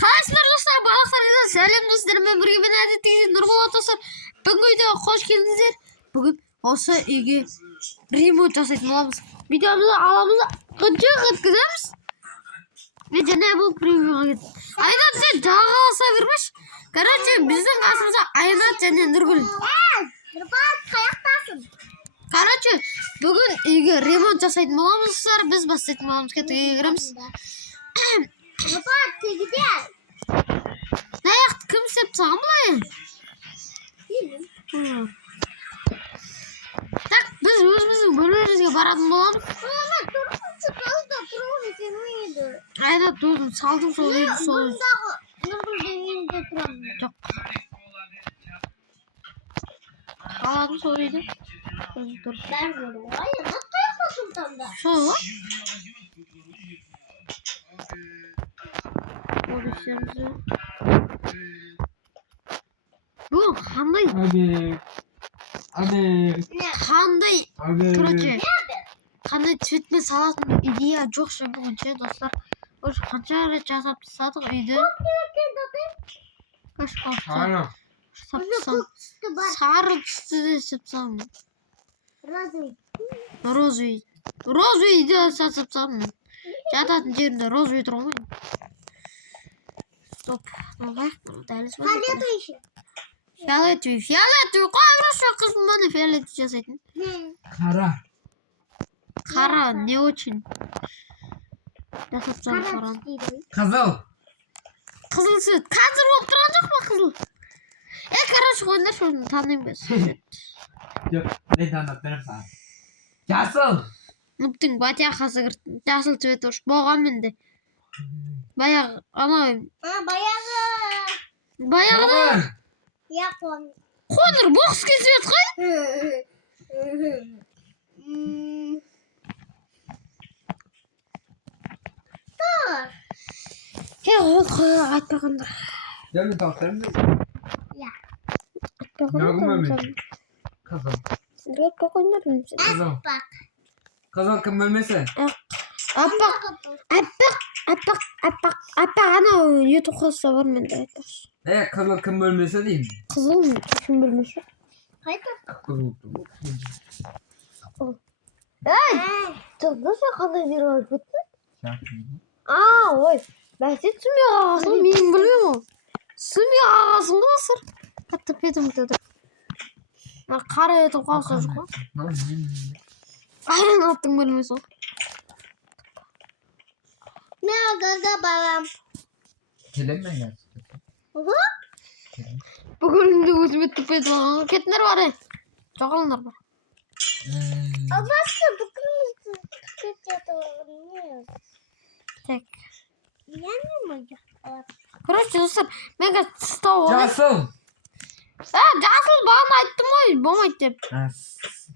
Kaçlar dostlar, balıklarınızdan selam dostlarım. Ben Burcu Ben Adet'teyiz. Nurgul dostlar. Bugün videoya hoş geldinizler. Bugün olsa ilgi remote жасайтын боламыз. Videomuzu alamızı gıtkızamız. Ve Cenab-ı Premium'a gittik. Aynat sen dağa alsa vermiş. Короче, bizden karşımıza Aynat және Nurgul. Короче, bugün ilgi remote жасайтын боламыз dostlar. Biz бастайтын боламыз. Ketіге кіреміз. Ne yaktı? Kim septi hamlayın? Tak biz özümüzün bölümümüzge barатын bolamız. Ayda durdum, saldım soluydu soluydu. Çok. Saladım soluydu. Dur. Ben vurdum. Hayır, nasıl yapmasın tam da? Sol var. Polislerimizi. Bu kanday. Abi. Kanday. Abi. Короче. Kanday tweetme salатын идея жоқ şu bugün dostlar. Hoş kança rет жасап тастадық үйді. Kaç kalktı? Hala. Sarı түсті де сыпсам. Розовый. Розовый де сыпсам. Жататын жерінде розовый тұр ғой. Стоп. Давай. Дәліз бар. Фиолетовый. Фиолетовый. Қой просто қызым бana фиолетовый жасайтын. Kara. Қара. Не очень. Жасатсам қараны. Kızıl. Қызыл цвет. Қазір болып тұрған жоқ па қызыл? Короче қойыңдар шоны танымын біз. Yok. Ne tanıdık benim sana. Casıl. Нұптың батяқасы кірттім. Жасыл цвет ош. Болған менде. Баяғы. Ана. Баяғыда. Қоңыр бокске цвет қой. Айтпағандар. Gel mi tavuklarım da? Айтпағандар. Kızıl. Айтпағандар. Kızıl. Kızıl kim ölmesi? Аппақ ана ютуб қоса бар менде айтпақшы. Kızıl kim ölmesi değil mi? Қызыл кім білмеші? Kızıl. Nasıl қандай беріп алып кеттің? Şarkı. Ой, бәсе түсінбей қағасың, мен білмеймін ол. Түсінбей қағасың ғой сыр. Қатты петім деді. Қара етіп қалса жоқ қой. Айын аттың бөлмесі ол. Мен gaga balam. Kelem mi gelsin? Бүгінімді өзім етіп петіп алған. Кетіңдер бар ей. Жоғалыңдар бар. Абасы bugün Так. Yani Короче, достар, мен қазір тыстау болайын. Casıl. Жасыл бағана айттым ғой, болмайды деп.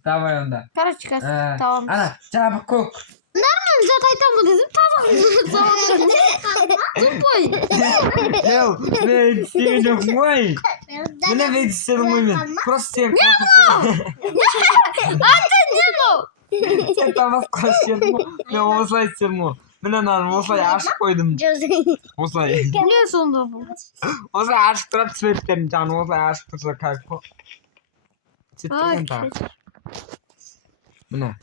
Давай onda. Короче, қазір табамыз. Ana çabuk. Нормально зат айтамын дедім, таза. Тупой. Yok, ben seni mой. Bu ne verirsin mой? Просто sen. Sen tamam kaçırdın. Ben olsay istemiyorum. Ben anladım, olsay aşık koydum. Olsay. Ne sonunda bu? Olsay aşık taraf svetlerim canım. Olsay aşık taraf kalko. Svetlerim daha. Bu ne?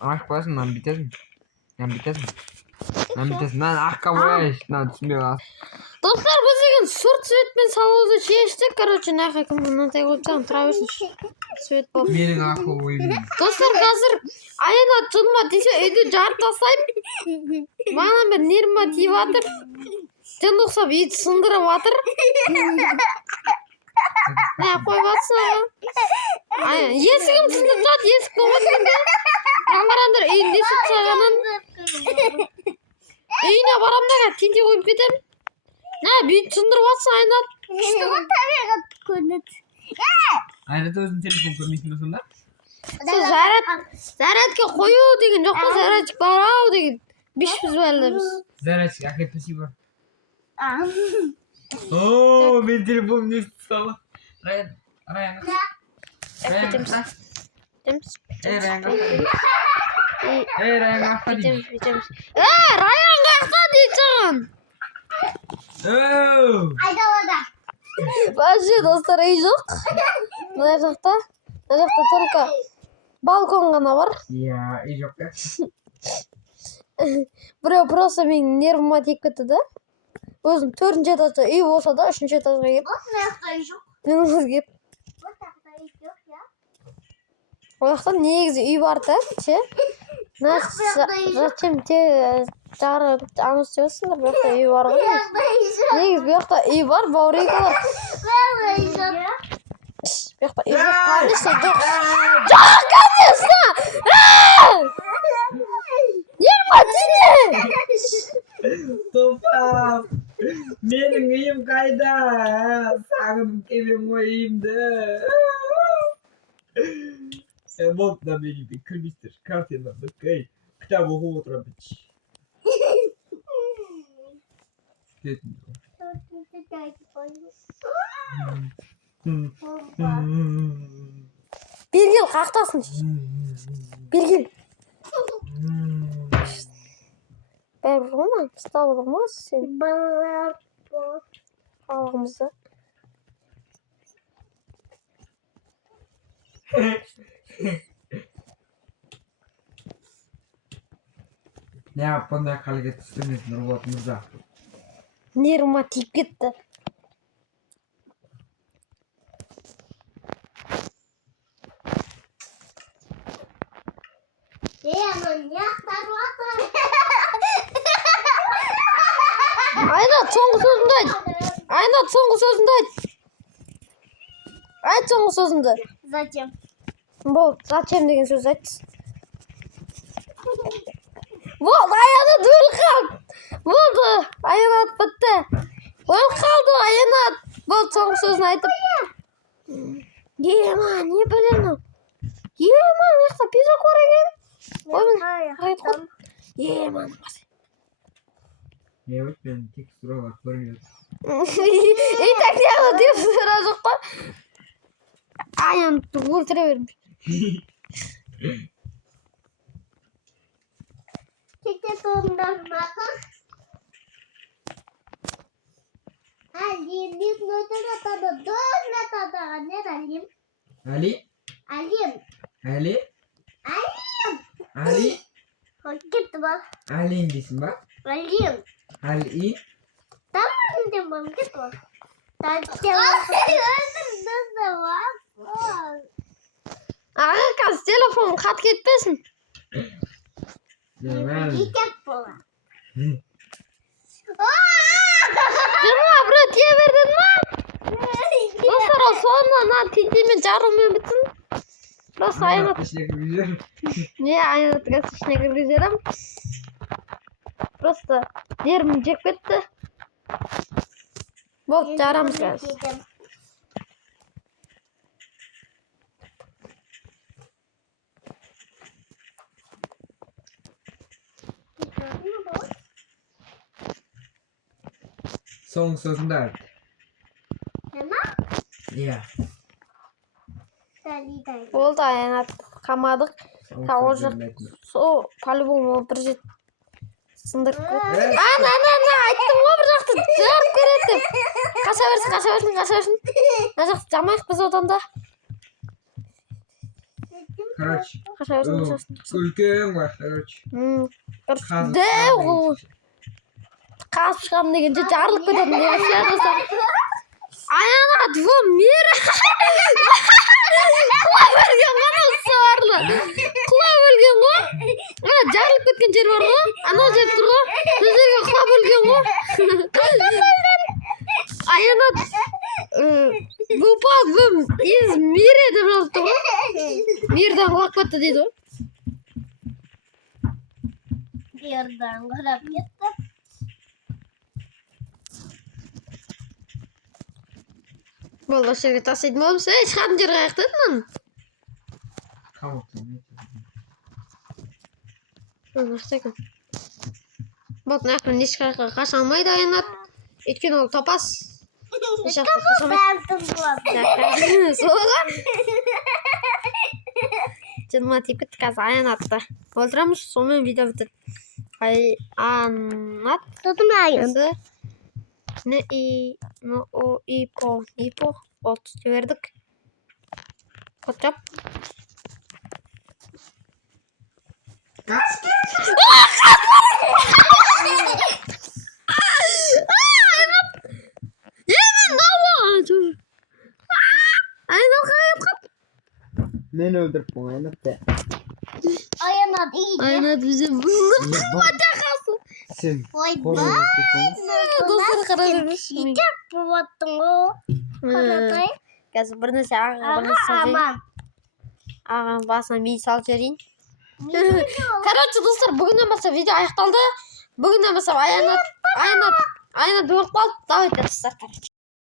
Aşk koyarsın lan biter mi? Lan biter mi? Lan biter mi? Lan aşk kavga iş. Lan түсінбей. Достар, біз деген сұр цветпен салуды шештік. Короче, нахай кім мынандай қойып тастаған, тұра берсінші. Цвет болып. Benim aklı oyunu. Достар, қазір айына тұныма десе үйді жарып тастаймын. Маған бір нервіме тиіп жатыр. Түн ұқсап үйді сындырып жатыр. Қойып жатсың. Есігім сындырып жатыр, есік болмасын. Қараңдар, үйін есік сағанын. Үйіне барам да теңге қойып кетемін. Büyük sındır varsa aynat. İşte o tabii konuş. Aynı da özün telefon konuşmasında. Zaratga koyu degin жоқ па, zaratчик барау деген. Биш biz бәріміз. Заратчик, aka спасибо. Oo, benim telefonum ne sağ. Ryan. Ryan. Ryan akta değil. Bitemiz. Ryan kalksa diyeceğim. Aydalarda. Başı dostlar iyi yok. Ne jakta? Ne jakta только balkon gana var. Ya iyi yok ya. Buraya просто менің нервыма тиіп кетті да. Өзім 4-ші этажда үй болса да 3-ші этажға келіп Nasıl ayakta yok? менің келіп Bu ayakta yok ya. ол жақтан негізі үй бар да ше. Зачем те жары аңыз сөзсіңдер, бұл жақта үй бар ғой. Негізі бұл жақта үй бар, баурейка бар. Ayakta yok. Бұл жақта үй жоқ, конечно жоқ. Жоқ, конечно! Ерма тиме! Toprak. Benim uyum kayda. Sağım evim uyumdu. Вот на бери bir kırmıştır. Kart yanında. Kay. Kitap oku oturan biç. Бергел қақтасын. Бергел. Бәрібір ғана ұстап отырмыз сен қалғымызды. Ne yapın ne kalget üstünüz Nurbat'ımıza. Нервыма тиіп кетті. Айнат, соңғы сөзіңді айт. Айнат, соңғы сөзіңді айт. Айт соңғы сөзіңді. Зачем? Бол, зачем деген сөз айт. Болды, Аянат өліп қалды. Болды, Аянат бітті. Өліп қалды, Аянат. Болды, соңғы сөзін айтып. Ема, не білемін. Ема, мына пизок бар екен. Ема, Ne yok ben tek sıra var görmüyorum. и так не деп сұра жоқ па? Аянатты өлтіре берmiş. Çekte torunlarına Alim, bir notuna tadı, 4 notada ne alim? Ali? Alim, Ali? alim. Ali? Gitti bak, Ali indisin bak. alim. Ali? Tamam dedim bak, gitti bak. Öldüm de var. Аға, қазір телефон қат кетпесін. Hemen. Yiyecek bu. Жырма, біреу тие бер деді ма? Достар, ол соңынан тентемен жарылмен бітсін. Просто Аянат. İşte güzel. Не, Аянатты қазір ішіне кіргізерім. Просто нервім жеп кетті. Болды, жарамыз қазір. Son sözünde artık. Hemen Ya. salidaydı. Болды, Аянат қамадық. Son Tamam, sözünde etme. Сол по-любому бір жет сындырып кетті. Evet. Ана, айттым ғой бір жақты жарып береді деп. Қаша берсін. Мына жақты жамайық біз одан да. Короче. Қаша берсін. Ülken var. Короче. Дәу ғой. Қасып шығамын дегенше жарылып кететін деген сияқты. Аянат, бұл мері. Құлап өлген ғой, сорлы. Құлап өлген ғой. Ана жарылып кеткен жер бар ғой. Анау жер тұр ғой. Сол жерге құлап өлген ғой. Аянат, бұл паз бұл из мире деп жазыпты ғой. Мирден құлап кетті дейді ғой. Bir yerden kırıp gitti. Болды, осы жерге тастайтын болдым. Шығатын жер қаяқ дедім. Tamam. Вот, мына жақтан ешқайыққа қаша алмайды Аянат. Өйткені ол топас. Еш жаққа қаша алмайды. Bendim bu. Соға. Жыныма тиіп кетті қазір Аянатты. Өлтіреміз, сонымен видео бітір. Аянат. Tutun ayın. Енді ипо от жібердік. Код жап. Men öldürüp bu Ayanat de. Ayanat iyice. Ayanat bizim Sen Vay koruyorsun. Dostlar karar vermiş. Iyice battın o. Karatay. Қазір бір нәрсе ағаға басына ми салып жіберейін. Короче, достар, бүгіннен бастап видео аяқталды. Бүгіннен бастап Аянат өліп қалды. Давайте достар, короче.